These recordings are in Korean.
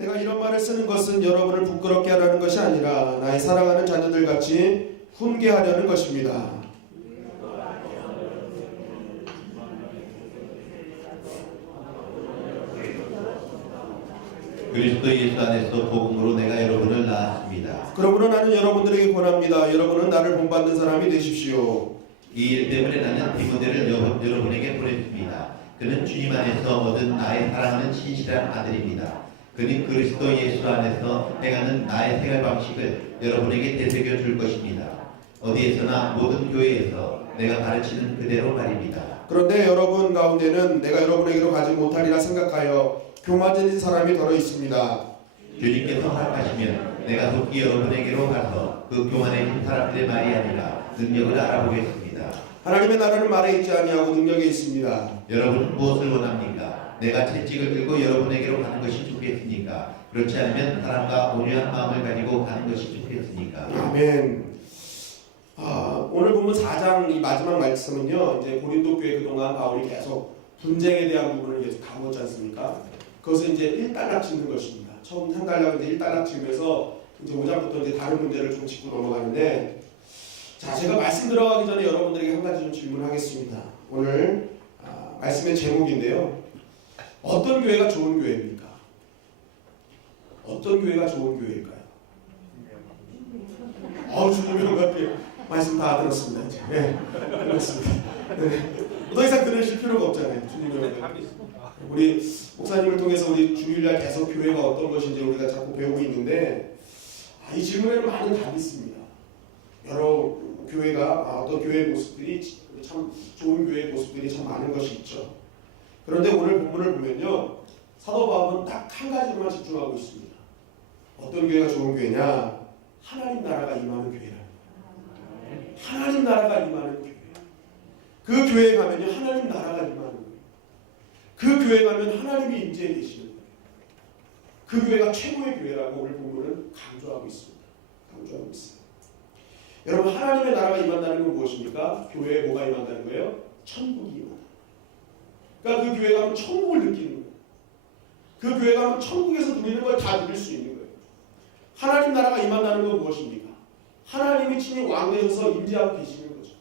내가 이런 말을 쓰는 것은 여러분을 부끄럽게 하려는 것이 아니라 나의 사랑하는 자녀들 같이 훈계하려는 것입니다. 그리스도 예수 안에서 복음으로 내가 여러분을 낳았습니다. 그러므로 나는 여러분들에게 권합니다. 여러분은 나를 본받는 사람이 되십시오. 이 일 때문에 나는 디모데를 여러분에게 보냈습니다. 그는 주님 안에서 얻은 나의 사랑하는 신실한 아들입니다. 그는 그리스도 예수 안에서 행하는 나의 생활 방식을 여러분에게 되새겨 줄 것입니다. 어디에서나 모든 교회에서 내가 가르치는 그대로 말입니다. 그런데 여러분 가운데는 내가 여러분에게로 가지 못하리라 생각하여 교만진 사람이 더러 있습니다. 주님께서 허락하시면 내가 속히 여러분에게로 가서 그 교만해진 사람들의 말이 아니라 능력을 알아보겠습니다. 하나님의 나라는 말에 있지 아니하고 능력에 있습니다. 여러분은 무엇을 원합니까? 내가 채찍을 들고 여러분에게로 가는 것이 좋겠습니까? 그렇지 않으면 사람과 온유한 마음을 가지고 가는 것이 좋겠습니까? 아멘. 오늘 보면 4장 이 마지막 말씀은요, 이제 고린도 교회 그동안 바울이 계속 분쟁에 대한 부분을 계속 다루었지 않습니까? 그것을 이제 1단락 짓는 것입니다. 처음 한 단락은 이제 1단락 지으면서 이제 5장부터 이제 다른 문제를 좀 짚고 넘어가는데, 자, 제가 말씀 들어가기 전에 여러분들에게 한 가지 좀 질문하겠습니다. 오늘 말씀의 제목인데요. 어떤 교회가 좋은 교회입니까? 어떤 교회가 좋은 교회일까요? 주님이 온 것 같아요. 말씀 다 들었습니다. 이제. 네, 그렇습니다. 네. 더 이상 들으실 필요가 없잖아요. 주님이 온 것 같아요. 우리 목사님을 통해서 우리 주일날 계속 교회가 어떤 것인지 우리가 자꾸 배우고 있는데, 이 질문에는 많은 답이 있습니다. 여러 교회가 어떤 교회의 모습들이 참 좋은 교회의 모습들이 참 많은 것이 있죠. 그런데 오늘 본문을 보면요, 사도 바울은 딱 한 가지로만 집중하고 있습니다. 어떤 교회가 좋은 교회냐? 하나님 나라가 임하는 교회라. 하나님 나라가 임하는 교회. 그 교회에 가면요, 하나님 나라가 임하는 거예요. 그 교회에 가면 하나님이 임재해 계시는 거예요. 그 교회가 최고의 교회라고 오늘 본문은 강조하고 있습니다. 강조하고 있어요. 여러분, 하나님의 나라가 임한다는 건 무엇입니까? 교회에 뭐가 임한다는 거예요? 천국이 임한다. 그러니까 그 교회 가면 천국을 느끼는 거예요. 그 교회 가면 천국에서 누리는 걸 다 누릴 수 있는 거예요. 하나님 나라가 임한다는 건 무엇입니까? 하나님이 친히 왕 되셔서 임재하고 계시는 거죠.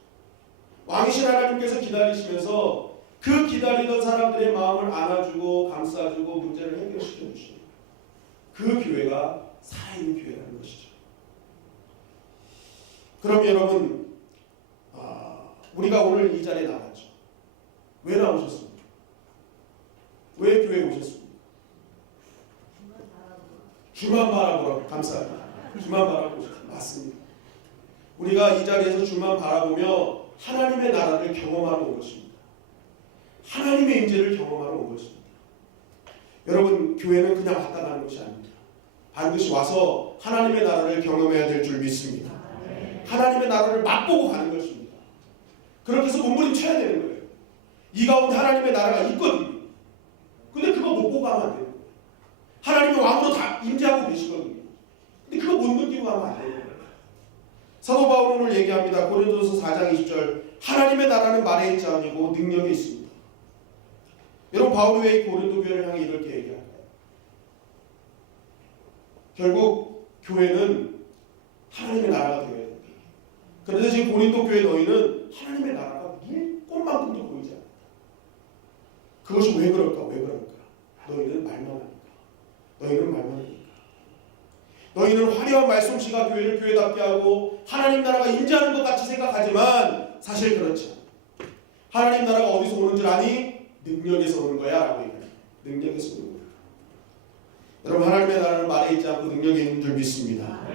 왕이신 하나님께서 기다리시면서 그 기다리던 사람들의 마음을 안아주고 감싸주고 문제를 해결시켜 주시는 그 교회가 살아있는 교회라는 것이죠. 그럼 여러분, 우리가 오늘 이 자리에 나왔죠. 왜 나오셨습니까? 왜 교회에 오셨습니까? 주만 바라보라고. 감사합니다. 주만 바라보고 맞습니다. 우리가 이 자리에서 주만 바라보며 하나님의 나라를 경험하러 온 것입니다. 하나님의 임재를 경험하러 온 것입니다. 여러분, 교회는 그냥 왔다 가는 것이 아닙니다. 반드시 와서 하나님의 나라를 경험해야 될 줄 믿습니다. 하나님의 나라를 맛보고 가는 것입니다. 그렇게 해서 몸부림쳐야 되는 거예요. 이 가운데 하나님의 나라가 있거든요. 근데 그거 못 보고 가면 안 돼요. 하나님의 왕으로 다 임재하고 계시거든요. 근데 그거 못 느끼고 가면 안 돼요. 사도 바울은 오늘 얘기합니다. 고린도서 4장 20절, 하나님의 나라는 말에 있지 아니고 능력에 있습니다. 여러분, 바울이 왜 고린도 교회를 향해 이렇게 얘기할까요? 결국 교회는 하나님의 나라가 되어야 됩니다. 그런데 지금 고린도 교회 너희는 하나님의 나라가 물꽃만큼도 보이지 않는다. 그것이 왜 그럴까? 왜 그럴까? 너희는 말만 하니까. 너희는 말만 하니까. 너희는 화려한 말솜씨가 교회를 교회답게 하고 하나님 나라가 임재하는 것 같이 생각하지만 사실 그렇지 않아. 하나님 나라가 어디서 오는 줄 아니? 능력에서 오는 거야 라고 얘기해요. 능력에서 오는 거야. 여러분, 하나님의 나라는 말에 있지 않고 능력에 있는 줄 믿습니다.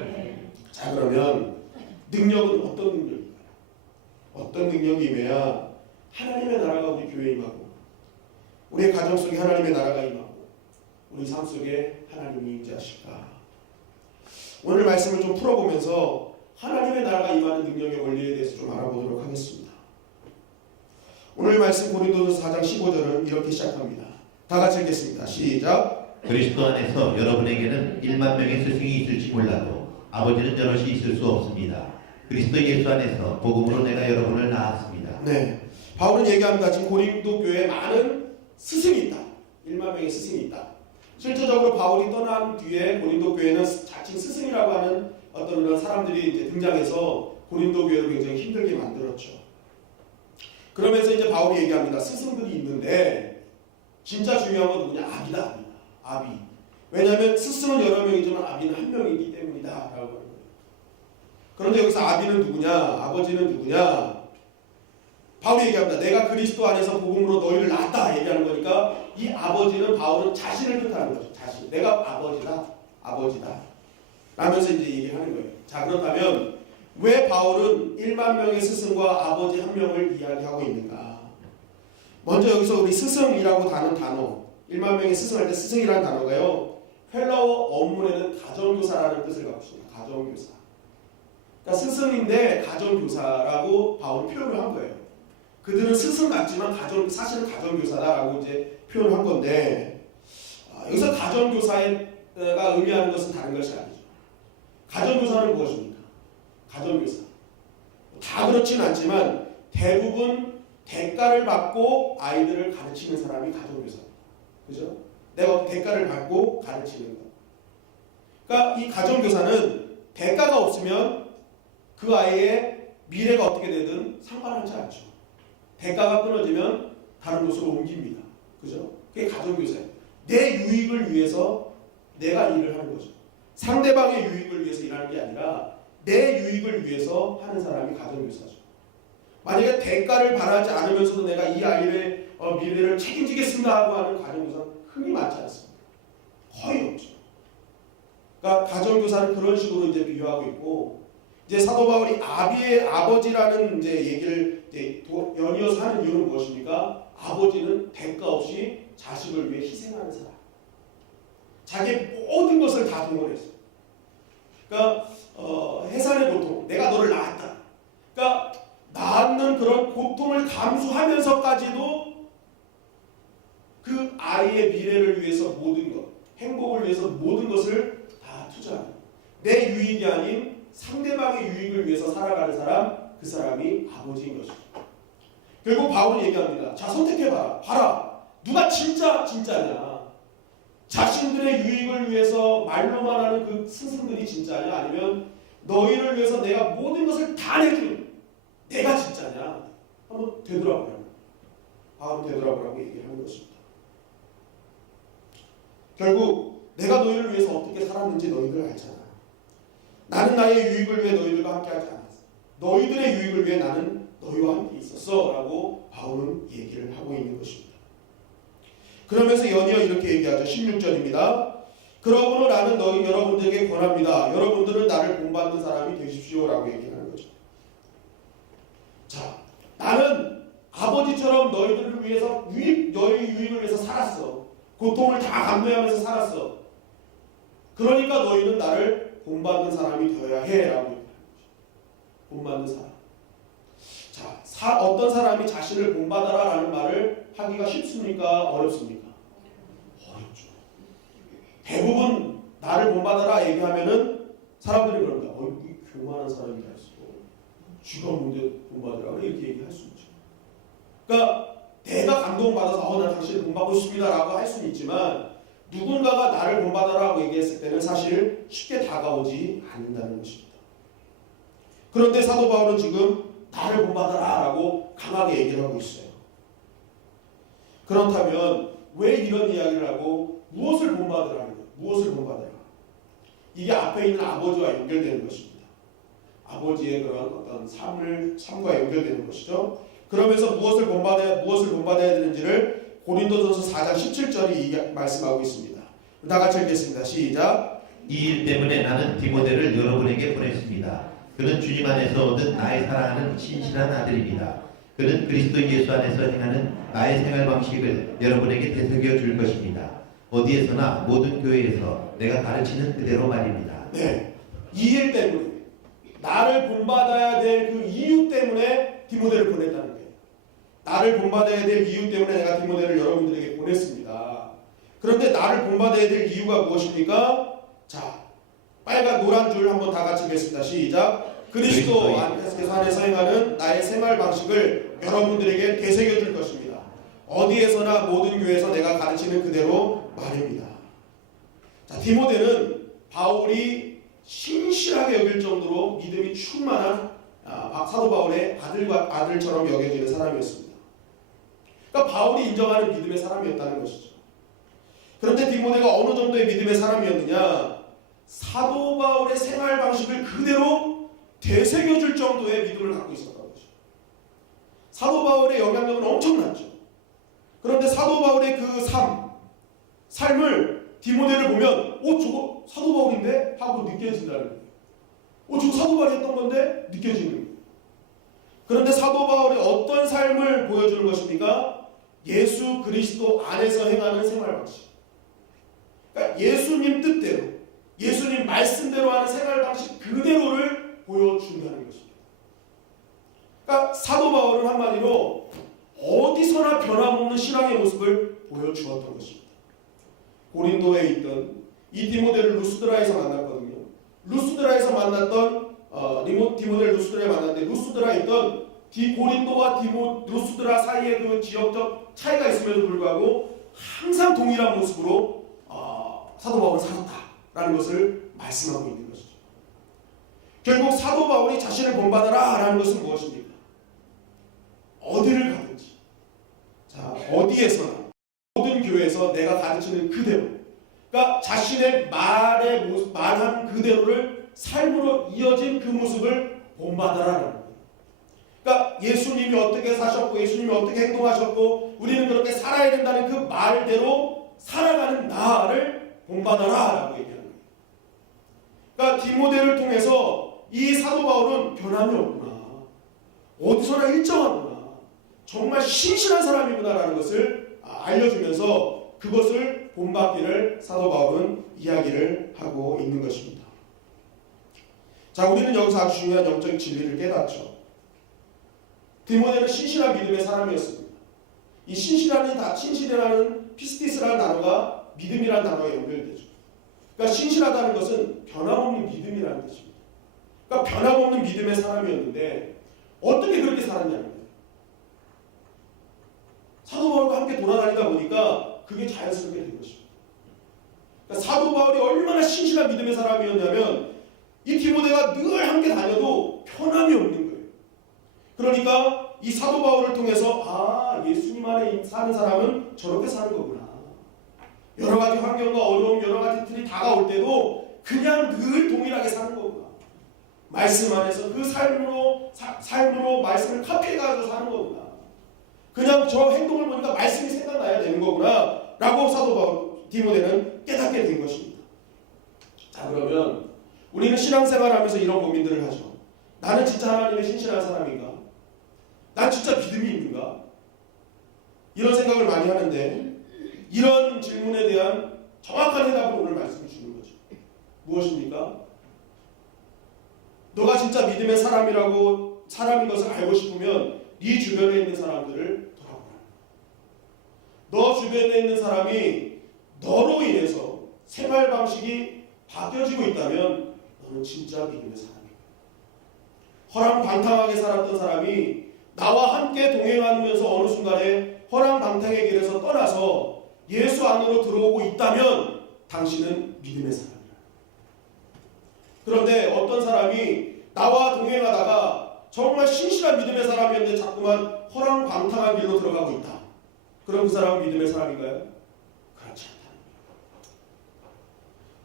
자, 그러면 능력은 어떤 능력일까요? 어떤 능력이 임해야 하나님의 나라가 우리 교회에 임하고 우리의 가정 속에 하나님의 나라가 임하고 우리 삶 속에 하나님이 임재하실까? 오늘 말씀을 좀 풀어보면서 하나님의 나라가 임하는 능력의 원리에 대해서 좀 알아보도록 하겠습니다. 오늘 말씀 고린도서 4장 15절은 이렇게 시작합니다. 다 같이 읽겠습니다. 시작. 그리스도 안에서 여러분에게는 1만 명의 스승이 있을지 몰라도 아버지는 여럿이 있을 수 없습니다. 그리스도 예수 안에서 복음으로 내가 여러분을 낳았습니다. 네, 바울은 얘기합니다. 지금 고린도 교회에 많은 스승이 있다. 1만 명의 스승이 있다. 실제적으로 바울이 떠난 뒤에 고린도 교회는 자칭 스승이라고 하는 어떤 그런 사람들이 이제 등장해서 고린도 교회를 굉장히 힘들게 만들었죠. 그러면서 이제 바울이 얘기합니다. 스승들이 있는데 진짜 중요한 건 누구냐? 아비다. 아비. 왜냐하면 스승은 여러 명이지만 아비는 한 명이기 때문이다 라고 하는 거예요. 그런데 여기서 아비는 누구냐? 아버지는 누구냐? 바울이 얘기합니다. 내가 그리스도 안에서 복음으로 너희를 낳았다 얘기하는 거니까 이 아버지는 바울은 자신을 뜻하는 거죠. 자신. 내가 아버지다. 아버지다. 라면서 이제 얘기하는 거예요. 자, 그렇다면 왜 바울은 1만 명의 스승과 아버지 한 명을 이야기하고 있는가? 먼저 여기서 우리 스승이라고 다는 단어, 1만 명의 스승할 때 스승이라는 단어가요, 헬라어 어문에는 가정교사라는 뜻을 갖고 있습니다. 가정교사. 그러니까 스승인데 가정교사라고 바울이 표현을 한 거예요. 그들은 스승 같지만 사실은 가정교사다라고 이제 표현을 한 건데, 여기서 가정교사가 의미하는 것은 다른 것이 아니죠. 가정교사는 무엇입니까? 가정교사. 다 그렇지는 않지만 대부분 대가를 받고 아이들을 가르치는 사람이 가정교사입니다. 그죠? 내가 대가를 받고 가르치는 것. 그러니까 이 가정교사는 대가가 없으면 그 아이의 미래가 어떻게 되든 상관하지 않죠. 대가가 끊어지면 다른 곳으로 옮깁니다. 그죠? 그게 가정교사예요. 내 유익을 위해서 내가 일을 하는 거죠. 상대방의 유익을 위해서 일하는 게 아니라 내 유익을 위해서 하는 사람이 가정교사죠. 만약에 대가를 바라지 않으면서도 내가 이 아이의 미래를 책임지겠습니다 하고 하는 가정교사는 흔히 많지 않습니다. 거의 없죠. 그러니까 가정교사를 그런 식으로 이제 비유하고 있고, 이제 사도 바울이 아비의 아버지라는 이제 얘기를 이제 연이어서 하는 이유는 무엇입니까? 아버지는 대가 없이 자식을 위해 희생하는 사람. 자기의 모든 것을 다 동원했어요. 그러니까 해산의 고통, 내가 너를 낳았다. 그러니까 낳는 그런 고통을 감수하면서까지도 그 아이의 미래를 위해서 모든 것, 행복을 위해서 모든 것을 다 투자하는, 내 유익이 아닌 상대방의 유익을 위해서 살아가는 사람, 그 사람이 아버지인 것이죠. 결국 바울이 얘기합니다. 자, 선택해봐라. 봐라. 누가 진짜냐? 자신들의 유익을 위해서 말로만 하는 그 스승들이 진짜냐? 아니면 너희를 위해서 내가 모든 것을 다 내준 내가 진짜냐? 한번 되돌아보라고. 바울은 되돌아보라고 얘기하는 것입니다. 결국 내가 너희를 위해서 어떻게 살았는지 너희들 알잖아. 나는 나의 유익을 위해 너희들과 함께하지 않았어. 너희들의 유익을 위해 나는 너희와 함께 있었어 라고 바울은 얘기를 하고 있는 것입니다. 그러면서 연이어 이렇게 얘기하죠. 16절입니다. 그러므로 나는 여러분들에게 권합니다. 여러분들은 나를 본받는 사람이 되십시오 라고 얘기하는 거죠. 자, 나는 아버지처럼 너희들을 위해서 너희 유익을 위해서 살았어. 고통을 다 감내하면서 살았어. 그러니까 너희는 나를 본받는 사람이 되어야 해 라고 얘기하는 거죠. 본받는 사람. 자, 어떤 사람이 자신을 본받아라 라는 말을 하기가 쉽습니까? 어렵습니까? 어렵죠. 대부분 나를 본받아라 얘기하면은 사람들이 그런다. 이 교만한 사람이 다 있어. 쥐가 뭔데 본받으라 이렇게 얘기할 수 있죠. 그러니까 내가 감동받아서 나 당신을 본받고 싶습니다 라고 할 수는 있지만, 누군가가 나를 본받아라고 얘기했을 때는 사실 쉽게 다가오지 않는다는 것입니다. 그런데 사도 바울은 지금 나를 본받아라 라고 강하게 얘기를 하고 있어요. 그렇다면 왜 이런 이야기를 하고 무엇을 본받으라는 거예요? 무엇을 본받으라? 이게 앞에 있는 아버지와 연결되는 것입니다. 아버지의 그런 어떤 삶과 연결되는 것이죠. 그러면서 무엇을 본받아야 되는지를 고린도전서 4장 17절이 말씀하고 있습니다. 다 같이 읽겠습니다. 시작. 이 일 때문에 나는 디모데를 여러분에게 보냈습니다. 그는 주님 안에서 얻은 나의 사랑하는 신실한 아들입니다. 그는 그리스도 예수 안에서 행하는 나의 생활 방식을 여러분에게 되새겨 줄 것입니다. 어디에서나 모든 교회에서 내가 가르치는 그대로 말입니다. 네, 이 일 때문에, 나를 본받아야 될 그 이유 때문에 디모데를 보냈다는 거예요. 나를 본받아야 될 이유 때문에 내가 디모데를 여러분들에게 보냈습니다. 그런데 나를 본받아야 될 이유가 무엇입니까? 자, 노란 줄 한번 다 같이 읽겠습니다. 시작. 그리스도 안에서 행하는 나의 생활 방식을 여러분들에게 되새겨 줄 것입니다. 어디에서나 모든 교회에서 내가 가르치는 그대로 말입니다. 자, 디모데는 바울이 신실하게 여길 정도로 믿음이 충만한 사도 바울의 아들처럼 여겨지는 사람이었습니다. 그러니까 바울이 인정하는 믿음의 사람이었다는 것이죠. 그런데 디모데가 어느 정도의 믿음의 사람이었느냐? 사도 바울의 생활 방식을 그대로 되새겨줄 정도의 믿음을 갖고 있었다는 거죠. 사도 바울의 영향력은 엄청났죠. 그런데 사도 바울의 그 삶을 디모데를 보면 저거 사도 바울인데? 하고 느껴진다는 거예요. 저거 사도 바울이 했던 건데? 느껴지는 거예요. 그런데 사도 바울이 어떤 삶을 보여주는 것입니까? 예수 그리스도 안에서 행하는 생활 방식. 그러니까 예수님 뜻대로, 예수님 말씀대로 하는 생활 방식 그대로를 보여준다는 것입니다. 그러니까 사도 바울은 한마디로 어디서나 변함없는 신앙의 모습을 보여주었던 것입니다. 고린도에 있던 이 디모데를 루스드라에서 만났거든요. 루스드라에서 만났던 디모데를 루스드라에 만났는데 루스드라에 있던 고린도와 루스드라 사이에 그 지역적 차이가 있음에도 불구하고 항상 동일한 모습으로 사도 바울은 살았다라는 것을 말씀하고 있는 것이죠. 결국 사도 바울이 자신을 본받아라 라는 것은 무엇입니까? 어디를 가든지, 자, 어디에서나 모든 교회에서 내가 가르치는 그대로, 그러니까 자신의 말한 그대로를 삶으로 이어진 그 모습을 본받아라라는 거예요. 그러니까 예수님이 어떻게 사셨고 예수님이 어떻게 행동하셨고 우리는 그렇게 살아야 된다는 그 말대로 살아가는 나를 본받아라라고 얘기하는 거예요. 그러니까 디모데를 통해서 이 사도 바울은 변함이 없구나, 어디서나 일정하구나, 정말 신실한 사람이구나라는 것을 알려주면서 그것을 본받기를 사도 바울은 이야기를 하고 있는 것입니다. 자, 우리는 여기서 아주 중요한 영적 진리를 깨닫죠. 디모데는 신실한 믿음의 사람이었습니다. 이 신실이라는 피스티스라는 단어가 믿음이라는 단어에 연결되죠. 그러니까 신실하다는 것은 변함없는 믿음이라는 뜻입니다. 그러니까 변함없는 믿음의 사람이었는데 어떻게 그렇게 살았냐는 거예요. 사도 바울과 함께 돌아다니다 보니까 그게 자연스럽게 된 것입니다. 그러니까 사도 바울이 얼마나 신실한 믿음의 사람이었냐면 이 디모데가 늘 함께 다녀도 편함이 없는 거예요. 그러니까 이 사도 바울을 통해서 예수님 안에 사는 사람은 저렇게 사는 거구나. 여러 가지 환경과 어려움, 여러 가지 틀이 다가올 때도 그냥 늘 동일하게 사는 거구나. 말씀 안에서 그 삶으로 말씀을 카피해가지고 사는 거구나. 그냥 저 행동을 보니까 말씀이 생각나야 되는 거구나 라고 사도 바울 디모데는 깨닫게 된 것입니다. 자, 그러면 우리는 신앙생활하면서 이런 고민들을 하죠. 나는 진짜 하나님의 신실한 사람인가? 난 진짜 믿음이 있는가? 이런 생각을 많이 하는데 이런 질문에 대한 정확한 해답을 오늘 말씀해 주는 거죠. 무엇입니까? 너가 진짜 믿음의 사람인 것을 알고 싶으면 네 주변에 있는 사람들을 돌아보라. 너 주변에 있는 사람이 너로 인해서 생활 방식이 바뀌어지고 있다면 너는 진짜 믿음의 사람이야. 허랑방탕하게 살았던 사람이 나와 함께 동행하면서 어느 순간에 허랑방탕의 길에서 떠나서 예수 안으로 들어오고 있다면 당신은 믿음의 사람이야. 그런데 어떤 사람이 나와 동행하다가 정말 신실한 믿음의 사람이었는데 자꾸만 허랑방탕한 길로 들어가고 있다. 그럼 그 사람은 믿음의 사람인가요? 그렇지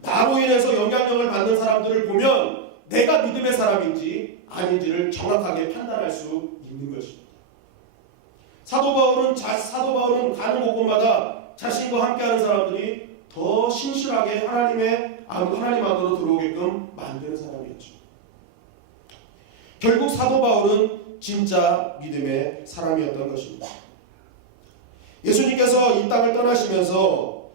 않다. 나로 인해서 영향력을 받는 사람들을 보면 내가 믿음의 사람인지 아닌지를 정확하게 판단할 수 있는 것입니다. 사도 바울은 가는 곳곳마다 자신과 함께하는 사람들이 더 신실하게 하나님 안으로 들어오게끔 만드는 사람이었죠. 결국 사도 바울은 진짜 믿음의 사람이었던 것입니다. 예수님께서 이 땅을 떠나시면서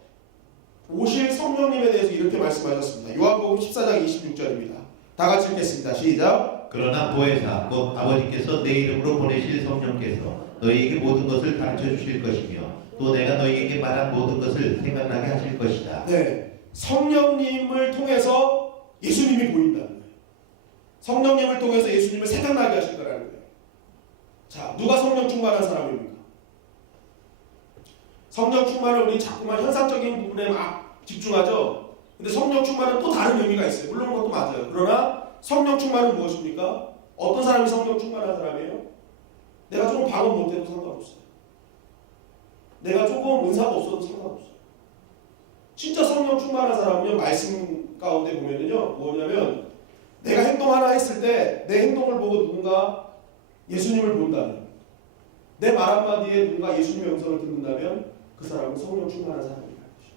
오실 성령님에 대해서 이렇게 말씀하셨습니다. 요한복음 14장 26절입니다. 다 같이 읽겠습니다. 시작. 그러나 보혜사 곧 아버지께서 내 이름으로 보내실 성령께서 너희에게 모든 것을 가르쳐 주실 것이며 또 내가 너희에게 말한 모든 것을 생각나게 하실 것이다. 네, 성령님을 통해서 예수님이 보인다는 거예요. 성령님을 통해서 예수님을 생각나게 하실 거라는 거예요. 자, 누가 성령 충만한 사람입니까? 성령 충만을 우리 자꾸만 현상적인 부분에 막 집중하죠. 근데 성령 충만은 또 다른 의미가 있어요. 물론 그것도 맞아요. 그러나 성령 충만은 무엇입니까? 어떤 사람이 성령 충만한 사람이에요? 내가 조금 방언 못해도 상관없어요. 내가 조금 은사가 없어도 상관없어요. 진짜 성령 충만한 사람은요, 말씀 가운데 보면은요, 뭐냐면 내가 행동 하나 했을 때 내 행동을 보고 누군가 예수님을 본다면, 내 말 한마디에 누군가 예수님의 음성을 듣는다면 그 사람은 성령 충만한 사람이라는 것이죠.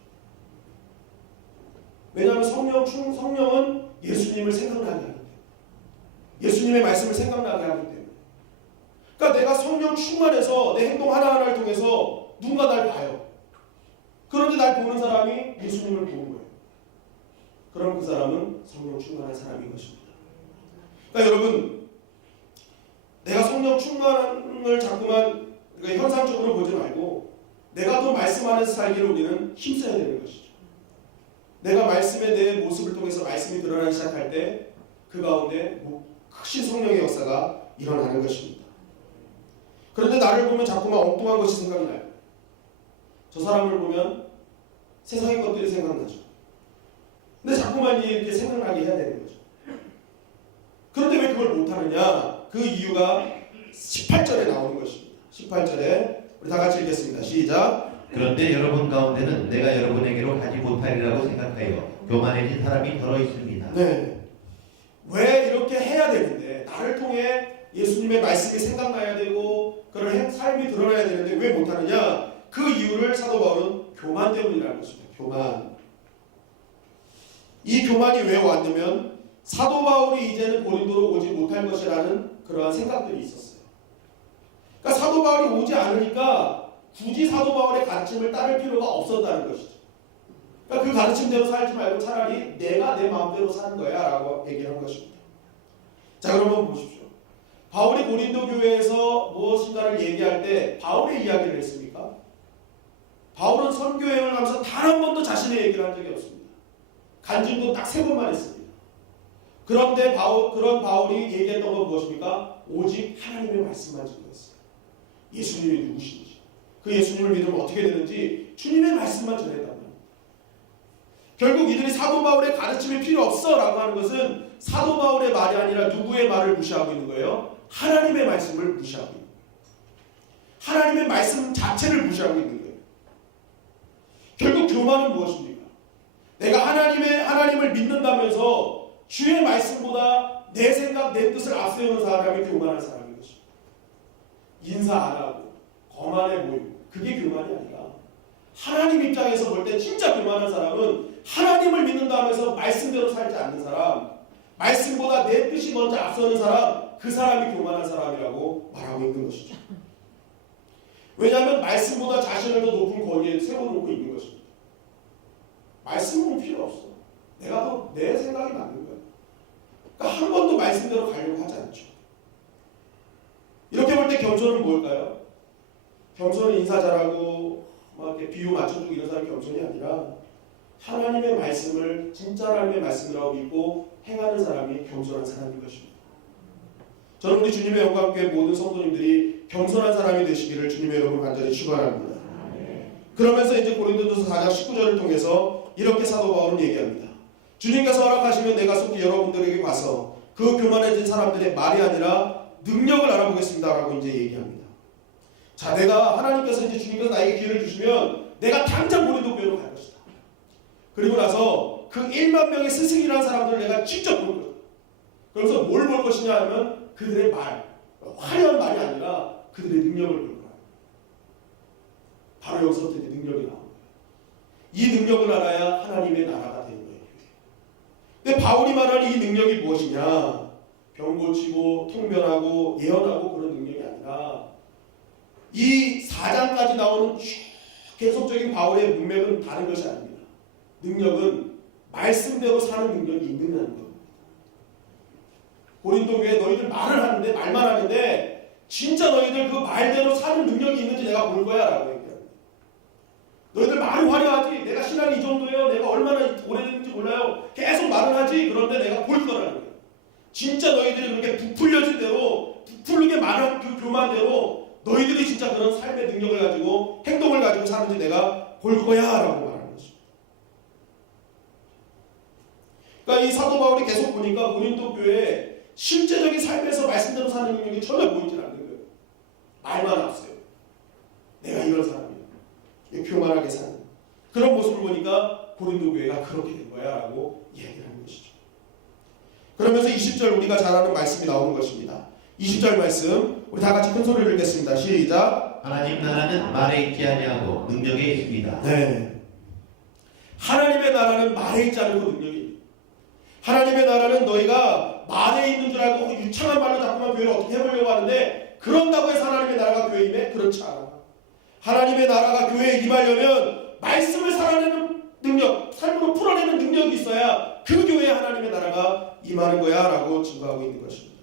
왜냐하면 성령은 예수님을 생각나게 하기 때문에, 예수님의 말씀을 생각나게 하기 때문에. 그러니까 내가 성령 충만해서 내 행동 하나하나를 통해서 누군가 날 봐요. 그런데 날 보는 사람이 예수님을 보는 거예요. 그럼 그 사람은 성령 충만한 사람인 것입니다. 그러니까 여러분, 내가 성령 충만을 자꾸만 현상적으로 보지 말고 내가 또 말씀 안에서 살기를 우리는 힘써야 되는 것이죠. 내가 말씀의 내 모습을 통해서 말씀이 드러나기 시작할 때 그 가운데 크신 성령의 역사가 일어나는 것입니다. 그런데 나를 보면 자꾸만 엉뚱한 것이 생각나요. 저 사람을 보면 세상의 것들이 생각나죠. 근데 자꾸만 이렇게 생각나게 해야 되는 거죠. 그런데 왜 그걸 못하느냐? 그 이유가 18절에 나오는 것입니다. 18절에 우리 다 같이 읽겠습니다. 시작. 그런데 여러분 가운데는 내가 여러분에게로 가지 못하리라고 생각하여 교만해진 사람이 더러 있습니다. 네. 왜 이렇게 해야 되는데, 나를 통해 예수님의 말씀이 생각나야 되고 그런 삶이 드러나야 되는데 왜 못하느냐? 그 이유를 사도 바울은 교만 때문이라는 것입니다. 교만. 이 교만이 왜 왔냐면 사도 바울이 이제는 고린도로 오지 못할 것이라는 그러한 생각들이 있었어요. 그러니까 사도 바울이 오지 않으니까 굳이 사도 바울의 가르침을 따를 필요가 없었다는 것이죠. 그러니까 그 가르침대로 살지 말고 차라리 내가 내 마음대로 사는 거야 라고 얘기를 한 것입니다. 자, 그러면 보십시오. 바울이 고린도 교회에서 무엇인가를 얘기할 때 바울의 이야기를 했습니까? 바울은 선교여행을 하면서 단 한 번도 자신의 얘기를 한 적이 없습니다. 간증도 딱 3번만 했습니다. 그런데 그런 바울이 얘기했던 건 무엇입니까? 오직 하나님의 말씀만 전했어요. 예수님이 누구신지, 그 예수님을 믿으면 어떻게 되는지 주님의 말씀만 전했단 말입니다. 결국 이들이 사도 바울의 가르침이 필요 없어 라고 하는 것은 사도 바울의 말이 아니라 누구의 말을 무시하고 있는 거예요? 하나님의 말씀을 무시하고 있는 거예요. 하나님의 말씀 자체를 무시하고 있는 거예요. 결국 교만은 무엇입니까? 내가 하나님을 믿는다면서 주의 말씀보다 내 생각, 내 뜻을 앞세우는 사람이 교만한 사람인 것입니다. 인사 안 하고 거만해 보이고 그게 교만이 아니라, 하나님 입장에서 볼 때 진짜 교만한 사람은 하나님을 믿는다 하면서 말씀대로 살지 않는 사람, 말씀보다 내 뜻이 먼저 앞서는 사람, 그 사람이 교만한 사람이라고 말하고 있는 것이죠. 왜냐하면 말씀보다 자신을 더 높은 거리에 세워놓고 있는 것입니다. 말씀은 필요 없어. 내가 더 내 생각이 맞는 거야. 그러니까 한 번도 말씀대로 가려고 하지 않죠. 이렇게 볼 때 겸손은 뭘까요? 겸손은 인사 잘하고 막 이렇게 비유 맞춰주고 이런 사람이 겸손이 아니라 하나님의 말씀을 진짜 하나님의 말씀이라고 믿고 행하는 사람이 겸손한 사람인 것입니다. 저는 우리 주님의 영광교회 모든 성도님들이 겸손한 사람이 되시기를 주님의 이름으로 간절히 축원합니다. 그러면서 이제 고린도전서 4장 19절을 통해서 이렇게 사도 바울은 얘기합니다. 주님께서 허락하시면 내가 속히 여러분들에게 가서 그 교만해진 사람들의 말이 아니라 능력을 알아보겠습니다 라고 이제 얘기합니다. 자, 내가 하나님께서 이제 주님께서 나에게 기회를 주시면 내가 당장 고린도 교회로 갈 것이다. 그리고 나서 그 1만 명의 스승이라는 사람들을 내가 직접 볼 것이다. 그래서 뭘 볼 것이냐 하면 그들의 말, 화려한 말이 아니라 그들의 능력을 볼 거야. 바로 여기서부터 이제 능력이 나옵니다. 이 능력을 알아야 하나님의 나라가 되는 거예요. 근데 바울이 말하는 이 능력이 무엇이냐? 병 고치고 통변하고 예언하고 그런 능력이 아니라 이 4장까지 나오는 계속적인 바울의 문맥은 다른 것이 아닙니다. 능력은 말씀대로 사는 능력이 있느냐는 겁니다. 고린도 교회 너희들 말을 하는데 말만 하는데 진짜 너희들 그 말대로 사는 능력이 있는지 내가 볼 거야 라고 얘기합니다. 너희들 말이 화려하지, 내가 신앙이 이 정도예요, 내가 얼마나 오래됐는지 몰라요, 계속 말을 하지, 그런데 내가 볼 거라는 거예요. 진짜 너희들이 그렇게 부풀려진 대로, 부풀리게 말한 그 교만대로 너희들이 진짜 그런 삶의 능력을 가지고 행동을 가지고 사는지 내가 볼 거야 라고 말하는 것입니다. 그러니까 이 사도 바울이 계속 보니까 고린도 교회에 실제적인 삶에서 말씀대로 사는 능력이 전혀 보이질 않는 거예요. 말만 없어요. 내가 이런 사람이야. 교만하게 사는 그런 모습을 보니까 고린도 교회가 그렇게 된 거야 라고 얘기를 하는 것이죠. 그러면서 20절 우리가 잘 아는 말씀이 나오는 것입니다. 20절 말씀 우리 다 같이 큰 소리를 읽겠습니다. 시작. 하나님 나라는 말에 있지 아니하고 능력에 있습니다. 네. 하나님의 나라는 말에 있지 않고 능력이 있다. 하나님의 나라는 너희가 말에 있는 줄 알고 유창한 말로 자꾸만 교회를 어떻게 해보려고 하는데 그런다고 해서 하나님의 나라가 교회에 임해? 그렇지 않아. 하나님의 나라가 교회에 임하려면 말씀을 살아내는 능력, 삶으로 풀어내는 능력이 있어야 그 교회에 하나님의 나라가 임하는 거야 라고 증거하고 있는 것입니다.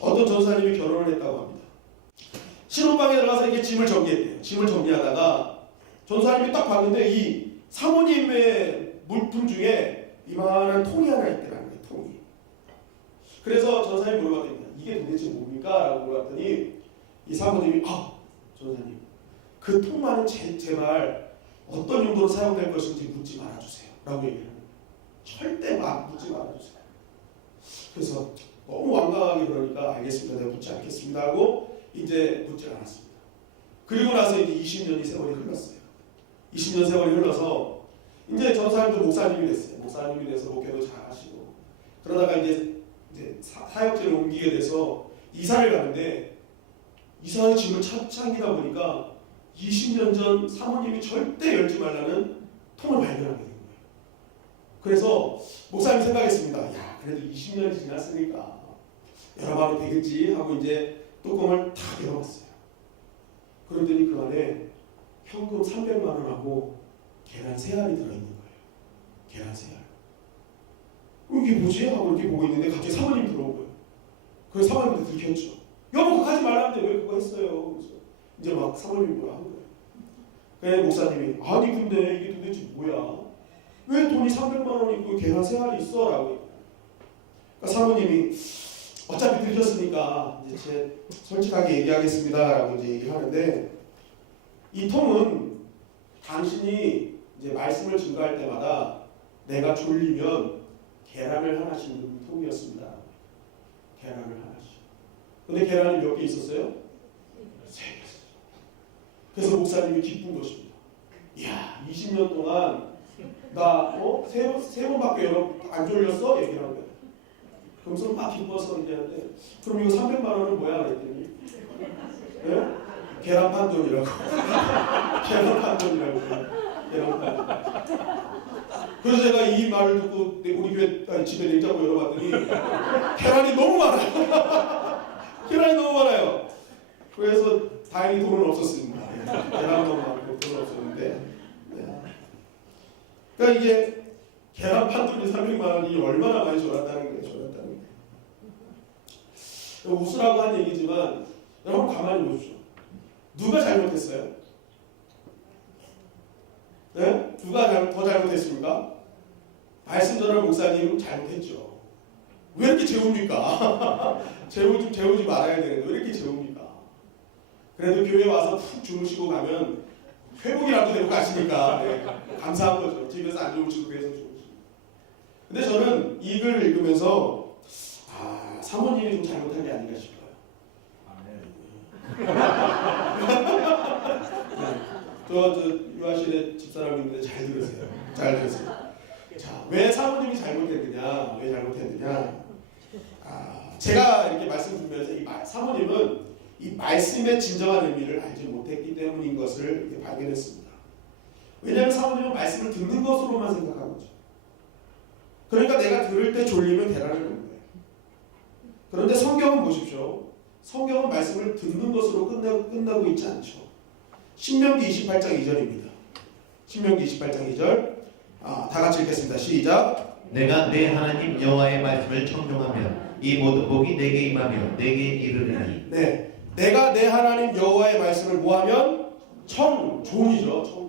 어떤 전사님이 결혼을 했다고 합니다. 신혼방에 들어가서 이렇게 짐을 정리했대요. 짐을 정리하다가 전사님이 딱 봤는데 이 사모님의 물품 중에 이만한 통이 하나 있더라는 거예요. 통이. 그래서 전사님이 물어봤더니 이게 도대체 뭡니까? 라고 물어봤더니 이 사모님이 전사님 그 통만은 제발 어떤 용도로 사용될 것인지 묻지 말아주세요 라고 얘기를 합니다. 절대 묻지 말아주세요. 그래서 너무 완강하게 그러니까 알겠습니다. 내가 묻지 않겠습니다 하고 이제 묻지 않았습니다. 그리고 나서 이제 20년이 세월이 흘렀어요. 20년 세월이 흘러서 이제 전사님도 목사님이 됐어요. 목사님이 돼서 목회도 잘 하시고 그러다가 이제 사역지를 옮기게 돼서 이사를 가는데 이사의 짐을 챙기다 보니까 20년 전 사모님이 절대 열지 말라는 통을 발견하게 된 거예요. 그래서 목사님이 생각했습니다. 야, 그래도 20년이 지났으니까 열어봐도 되겠지 하고 이제 뚜껑을 다 열어봤어요. 그러더니 그 안에 현금 300만 원하고 계란 3알이 들어있는 거예요. 계란 3알. 이게 뭐지? 하고 이렇게 보고 있는데 갑자기 사모님 들어온 거예요. 그래서 사모님한테 들켰죠. 여보 그거 하지 말라는데 왜 그거 했어요? 그래서 이제 막 사모님이 뭐라 한 거예요. 그래서 목사님이 아니 근데 이게 도대체 뭐야? 왜 돈이 300만 원 있고 계란 3알이 있어? 라고 그러니까 사모님이 어차피 들켰으니까 이제 제 솔직하게 얘기하겠습니다 라고 이제 얘기하는데 이 통은 당신이 이제 말씀을 증거할 때마다 내가 졸리면 계란을 하나씩 넣는 통이었습니다. 계란을 하나씩. 근데 계란이 몇 개 있었어요? 3개. 그래서 목사님이 기쁜 것입니다. 이야, 20년 동안 나 세 번밖에 안 졸렸어? 얘기를 한 거예요. 그러면서 막 기뻐서 얘기하는데 그럼 이거 300만 원은 뭐야? 그랬더니 네? 계란 판돈이라고. 계란 판돈이라고. 계란 판돈. 그래서 제가 이 말을 듣고 우리 교회 집에 냉장고 열어봤더니 계란이 너무 많아요. 계란이 너무 많아요. 그래서 다행히 돈은 없었습니다. 계란 너무 많고 돈은 없었는데. 네. 그러니까 이게 계란 판돈이 300만 원이 얼마나 많이 졸았다는 거예요. 졸았다는 거예요. 웃으라고 한 얘기지만 여러분 가만히 보십시오. 누가 잘못했어요? 네? 누가 더 잘못했습니까? 말씀 전하는 목사님 잘못했죠. 왜 이렇게 재웁니까? 재우지 말아야 되는데 왜 이렇게 재웁니까? 그래도 교회 와서 푹 주무시고 가면 회복이라도 되고 가시니까 네, 감사한 거죠. 집에서 안 주무시고 교회에서 주무시고. 근데 저는 이 글을 읽으면서 사모님이 좀 잘못한 게 아닌가 싶어요. 저 유아실에 집사람이 있는데 잘 들으세요. 잘 들으세요. 자, 왜 사모님이 잘못했느냐? 왜 잘못했느냐? 제가 이렇게 말씀드리면서 이 사모님은 이 말씀의 진정한 의미를 알지 못했기 때문인 것을 이렇게 발견했습니다. 왜냐하면 사모님은 말씀을 듣는 것으로만 생각한 거죠. 그러니까 내가 들을 때 졸리면 계란을 먹는 거예요. 그런데 성경은 보십시오. 성경은 말씀을 듣는 것으로 끝나고 있지 않죠. 신명기 28장 2절입니다. 신명기 28장 2절 다 같이 읽겠습니다. 시작. 내가 내 하나님 여호와의 말씀을 청종하면 이 모든 복이 내게 임하며 내게 이르리니. 네, 내가 내 하나님 여호와의 말씀을 뭐하면 청종이죠.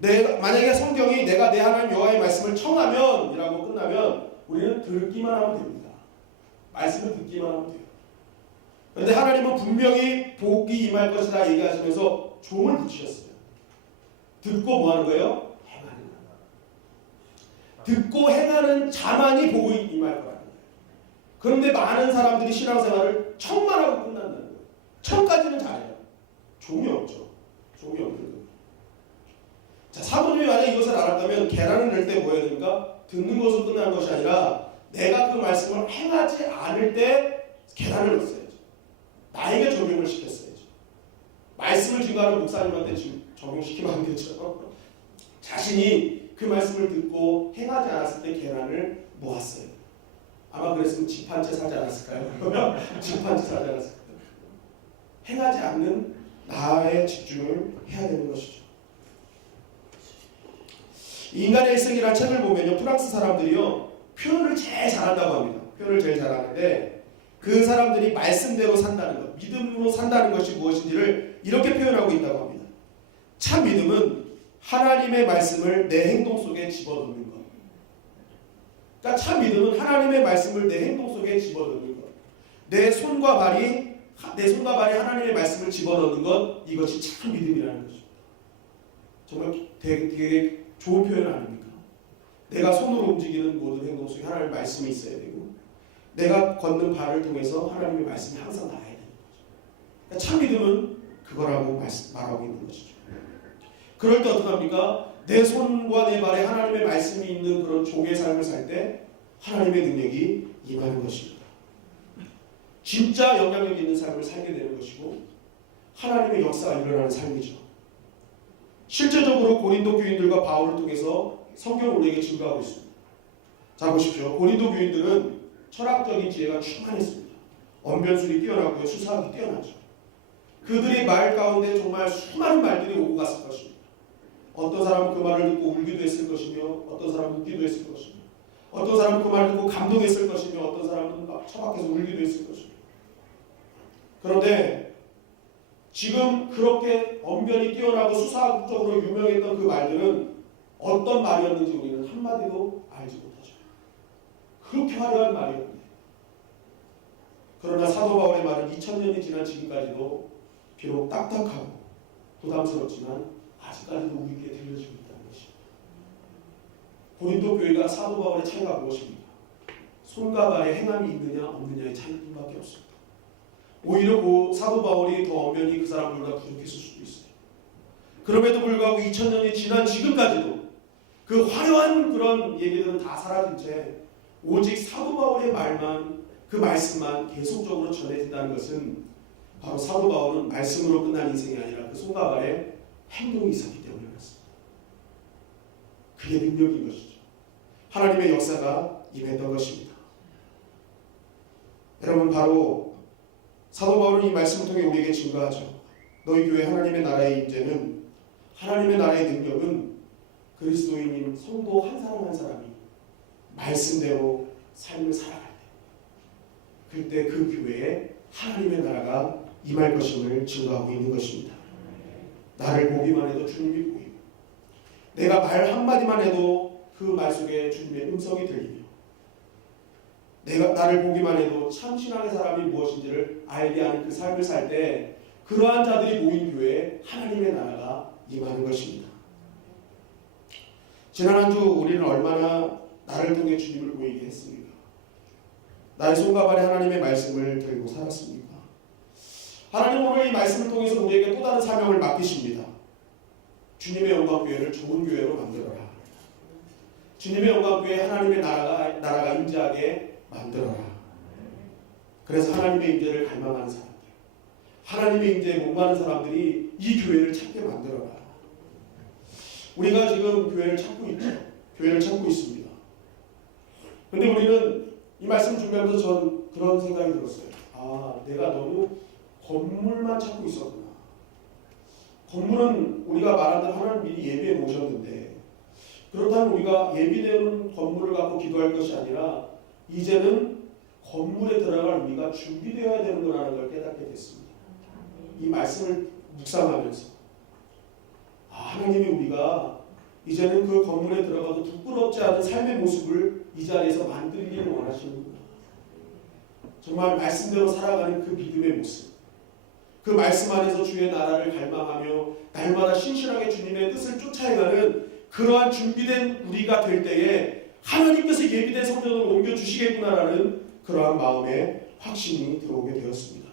내가 만약에 성경이 내가 내 하나님 여호와의 말씀을 청하면이라고 끝나면 우리는 듣기만 하면 됩니다. 말씀을 듣기만 하면 돼요. 그런데 하나님은 분명히 복이 임할 것이다 얘기하시면서 종을 붙이셨어요. 듣고 뭐 하는 거예요? 행하는 거예요. 듣고 행하는 자만이 복을 임할 거라는 거예요. 그런데 많은 사람들이 신앙생활을 척만 하고 끝난다는 거예요. 척까지는 잘해요. 종이 없죠. 종이 없는 거예요. 자, 사도님이 만약 이것을 알았다면 계란을 넣을 때 뭐 해야 됩니까? 듣는 것으로 끝나는 것이 아니라 내가 그 말씀을 행하지 않을 때 계란을 넣었어야죠. 나에게 적용을 시켰어야죠. 말씀을 증거하는 목사님한테 지금 적용시키면 안 되죠. 자신이 그 말씀을 듣고 행하지 않았을 때 계란을 모았어요. 아마 그랬으면 집 한 채 사지 않았을까요? 집 한 채 사지 않았을까요? 행하지 않는 나의 집중을 해야 되는 것이죠. 인간의 일생이라는 책을 보면요, 프랑스 사람들이요 표현을 제일 잘한다고 합니다. 표현을 제일 잘하는데 그 사람들이 말씀대로 산다는 것, 믿음으로 산다는 것이 무엇인지를 이렇게 표현하고 있다고 합니다. 참 믿음은 하나님의 말씀을 내 행동 속에 집어넣는 것. 그러니까 참 믿음은 하나님의 말씀을 내 행동 속에 집어넣는 것. 내 손과 발이 하나님의 말씀을 집어넣는 것, 이것이 참 믿음이라는 것입니다. 정말 되게 좋은 표현 아닙니까? 내가 손으로 움직이는 모든 행동 속에 하나님의 말씀이 있어야 되고 내가 걷는 발을 통해서 하나님의 말씀이 항상 나와야 되는 거죠. 그러니까 참 믿음은 그거라고 말하고 있는 것이죠. 그럴 때 어떡합니까? 내 손과 내 발에 하나님의 말씀이 있는 그런 종의 삶을 살 때 하나님의 능력이 임하는 것입니다. 진짜 영향력 있는 삶을 살게 되는 것이고 하나님의 역사가 일어나는 삶이죠. 실제적으로 고린도 교인들과 바울을 통해서 성경을 우리에게 증거하고 있습니다. 자 보십시오. 고린도 교인들은 철학적인 지혜가 충만했습니다. 언변술이 뛰어나고요. 수사학이 뛰어나죠. 그들의 말 가운데 정말 수많은 말들이 오고 갔을 것입니다. 어떤 사람은 그 말을 듣고 울기도 했을 것이며 어떤 사람은 웃기도 했을 것이며 어떤 사람은 그 말을 듣고 감동했을 것이며 어떤 사람은 막 처박혀서 울기도 했을 것이며 그런데 지금 그렇게 언변이 뛰어나고 수사학적으로 유명했던 그 말들은 어떤 말이었는지 우리는 한마디도 알지 못하죠. 그렇게 화려한 말이었는데 그러나 사도 바울의 말은 2000년이 지난 지금까지도 비록 딱딱하고 부담스럽지만 아직까지도 우리에게 들려지고 있다는 것입니다. 고린도 교회가 사도 바울의 차이가 무엇입니까? 손과 발에 행함이 있느냐 없느냐의 차이뿐밖에 없습니다. 오히려 그 사도 바울이 더 엄연히 그 사람들보다 부족했을 수도 있어요. 그럼에도 불구하고 2000년이 지난 지금까지도 그 화려한 그런 얘기들은 다 사라진 채 오직 사도 바울의 말만 그 말씀만 계속적으로 전해진다는 것은 바로 사도 바울은 말씀으로 끝난 인생이 아니라 그 손과 발에 행동이 있었기 때문에 그렇습니다. 그게 능력인 것이죠. 하나님의 역사가 임했던 것입니다. 여러분 바로 사도 바울은 이 말씀을 통해 우리에게 증거하죠. 너희 교회 하나님의 나라의 임재는 하나님의 나라의 능력은 그리스도인인 성도 한 사람 한 사람이 말씀대로 삶을 살아갈 때 그때 그 교회에 하나님의 나라가 임할 것임을 증거하고 있는 것입니다. 나를 보기만 해도 주님이 보이고 내가 말 한마디만 해도 그 말 속에 주님의 음성이 들리며 내가 나를 보기만 해도 참 신앙의 사람이 무엇인지를 알게 하는 그 삶을 살 때 그러한 자들이 모인 교회에 하나님의 나라가 임하는 것입니다. 지난 한 주 우리는 얼마나 나를 통해 주님을 보이게 했습니까? 나의 손과 발에 하나님의 말씀을 들고 살았습니까? 하나님 오늘 이 말씀을 통해서 우리에게 또 다른 사명을 맡기십니다. 주님의 영광교회를 좋은 교회로 만들어라. 주님의 영광교회 하나님의 나라가 임재하게 만들어라. 그래서 하나님의 임재를 갈망하는 사람들, 하나님의 임재에 목마른 사람들이 이 교회를 찾게 만들어라. 우리가 지금 교회를 찾고 있죠. 교회를 찾고 있습니다. 그런데 우리는 이 말씀 준비하면서 전 그런 생각이 들었어요. 아, 내가 너무 건물만 찾고 있었구나. 건물은 우리가 말한 대로 하나님 미리 예비해 놓으셨는데 그렇다면 우리가 예비되는 건물을 갖고 기도할 것이 아니라 이제는 건물에 들어갈 우리가 준비되어야 되는구나라는 걸 깨닫게 됐습니다. 이 말씀을 묵상하면서 하나님이 우리가 이제는 그 건물에 들어가도 부끄럽지 않은 삶의 모습을 이 자리에서 만들기를 원하시는구나. 정말 말씀대로 살아가는 그 믿음의 모습, 그 말씀 안에서 주의 나라를 갈망하며 날마다 신실하게 주님의 뜻을 쫓아가는 그러한 준비된 우리가 될 때에 하나님께서 예비된 성전을 옮겨주시겠구나라는 그러한 마음의 확신이 들어오게 되었습니다.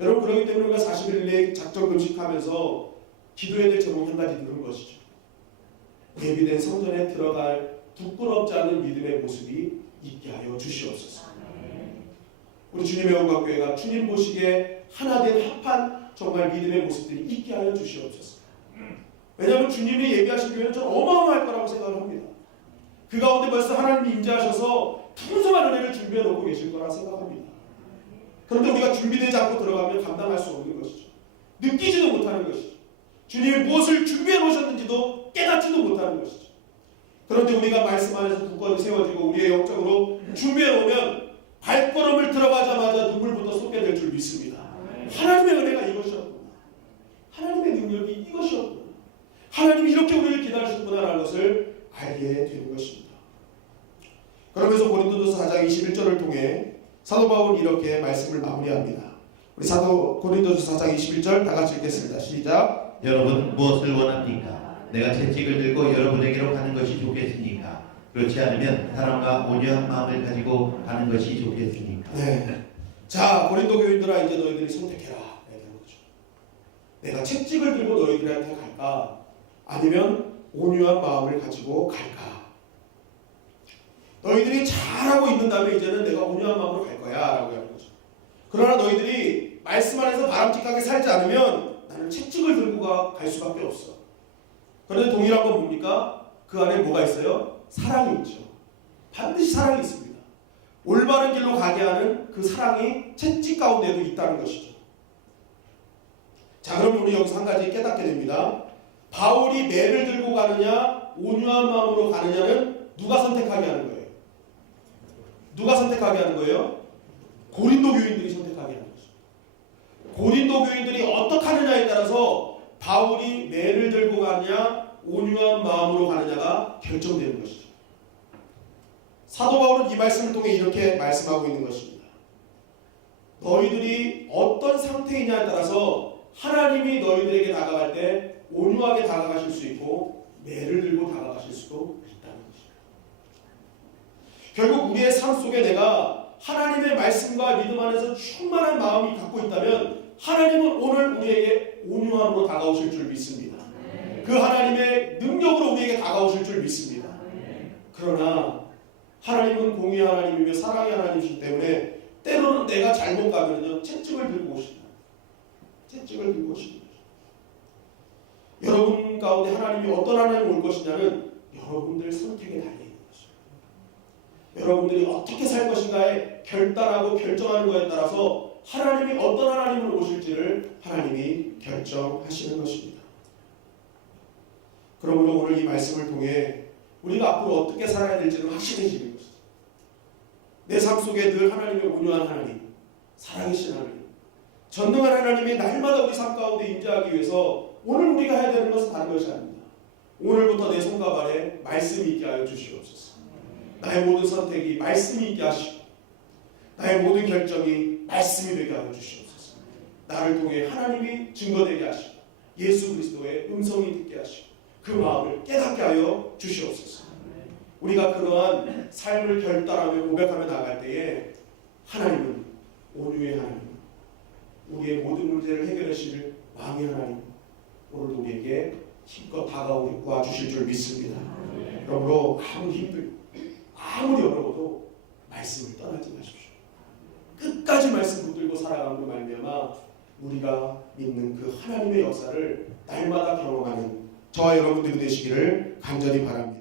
여러분, 그렇기 때문에 우리가 40일 내에 작정 금식하면서 기도해야 될 제목이 한 가지 들은 것이죠. 예비된 성전에 들어갈 부끄럽지 않은 믿음의 모습이 있게 하여 주시옵소서. 우리 주님의 영광교회가 주님 보시기에 하나된 합한 정말 믿음의 모습들이 있게 하여 주시옵소서. 왜냐하면 주님이 예비하신 교회는 저는 어마어마할 거라고 생각을 합니다. 그 가운데 벌써 하나님이 임재하셔서 풍성한 은혜를 준비해 놓고 계실 거라 생각합니다. 그런데 우리가 준비되지 않고 들어가면 감당할 수 없는 것이죠. 느끼지도 못하는 것이죠. 주님이 무엇을 준비해 놓으셨는지도 깨닫지도 못하는 것이죠. 그런데 우리가 말씀 안에서 굳건히 세워지고 우리의 영적으로 준비해 놓으면 발걸음을 들어가자마자 눈물부터 쏟게 될 줄 믿습니다. 하나님의 은혜가 이것이었구나. 하나님의 능력이 이것이었구나. 하나님이 이렇게 우리를 기다리셨구나라는 것을 알게 되는 것입니다. 그러면서 고린도전서 4장 21절을 통해 사도 바울은 이렇게 말씀을 마무리합니다. 우리 사도 고린도전서 4장 21절 다 같이 읽겠습니다. 시작. 여러분 무엇을 원합니까? 내가 채찍을 들고 여러분에게로 가는 것이 좋겠습니까? 그렇지 않으면 사랑과 온유한 마음을 가지고 가는 것이 좋겠습니까? 네. 자, 고린도 교인들아, 이제 너희들이 선택해라. 이런 거죠. 내가 채찍을 들고 너희들한테 갈까? 아니면 온유한 마음을 가지고 갈까? 너희들이 잘하고 있는 다음에 이제는 내가 온유한 마음으로 갈 거야 라고 하는 거죠. 그러나 너희들이 말씀 안에서 바람직하게 살지 않으면 나는 채찍을 들고 갈 수밖에 없어. 그런데 동일한 건 뭡니까? 그 안에 뭐가 있어요? 사랑이 있죠. 반드시 사랑이 있습니다. 올바른 길로 가게 하는 그 사랑이 채찍 가운데도 있다는 것이죠. 자, 그럼 우리 여기서 한 가지 깨닫게 됩니다. 바울이 매를 들고 가느냐 온유한 마음으로 가느냐는 누가 선택하게 하는 거예요? 누가 선택하게 하는 거예요? 고린도 교인들이 선택하게 하는 거죠. 고린도 교인들이 어떻게 하느냐에 따라서 바울이 매를 들고 가느냐 온유한 마음으로 가느냐가 결정되는 것이죠. 사도 바울은 이 말씀을 통해 이렇게 말씀하고 있는 것입니다. 너희들이 어떤 상태이냐에 따라서 하나님이 너희들에게 다가갈 때 온유하게 다가가실 수 있고 매를 들고 다가가실 수도 있다는 것입니다. 결국 우리의 삶 속에 내가 하나님의 말씀과 믿음 안에서 충만한 마음이 갖고 있다면 하나님은 오늘 우리에게 온유함으로 다가오실 줄 믿습니다. 그 하나님의 능력으로 우리에게 다가오실 줄 믿습니다. 그러나 하나님은 공의의 하나님이며 사랑의 하나님이시기 때문에 때로는 내가 잘못 가면요 채찍을 들고 오신다. 채찍을 들고 오십니다. 여러분 가운데 하나님이 어떤 하나님이 올 것이냐는 여러분들 선택에 달려있는 것입니다. 여러분들이 어떻게 살 것인가에 결단하고 결정하는 것에 따라서 하나님이 어떤 하나님을 오실지를 하나님이 결정하시는 것입니다. 그러므로 오늘 이 말씀을 통해 우리가 앞으로 어떻게 살아야 될지는 확실해지는 것이죠. 내 삶 속에 늘 하나님의 온유한 하나님, 살아계신 하나님, 전능한 하나님이 날마다 우리 삶 가운데 임재하기 위해서 오늘 우리가 해야 되는 것은 다른 것이 아닙니다. 오늘부터 내 손과 발에 말씀이 있게 하여 주시옵소서. 나의 모든 선택이 말씀이 있게 하시고 나의 모든 결정이 말씀이 되게 하여 주시옵소서. 나를 통해 하나님이 증거되게 하시고 예수 그리스도의 음성이 듣게 하시고 그 마음을 깨닫게 하여 주시옵소서. 우리가 그러한 삶을 결단하며 고백하며 나아갈 때에 하나님은 온유의 하나님, 우리의 모든 문제를 해결해 주실 왕의 하나님, 오늘도 우리에게 힘껏 다가와 주실 줄 믿습니다. 그러므로 아무리 힘들고 아무리 어려워도 말씀을 떠나지 마십시오. 끝까지 말씀 붙들고 살아가는 말미암아 우리가 믿는 그 하나님의 역사를 날마다 경험하는 저와 여러분들이 되시기를 간절히 바랍니다.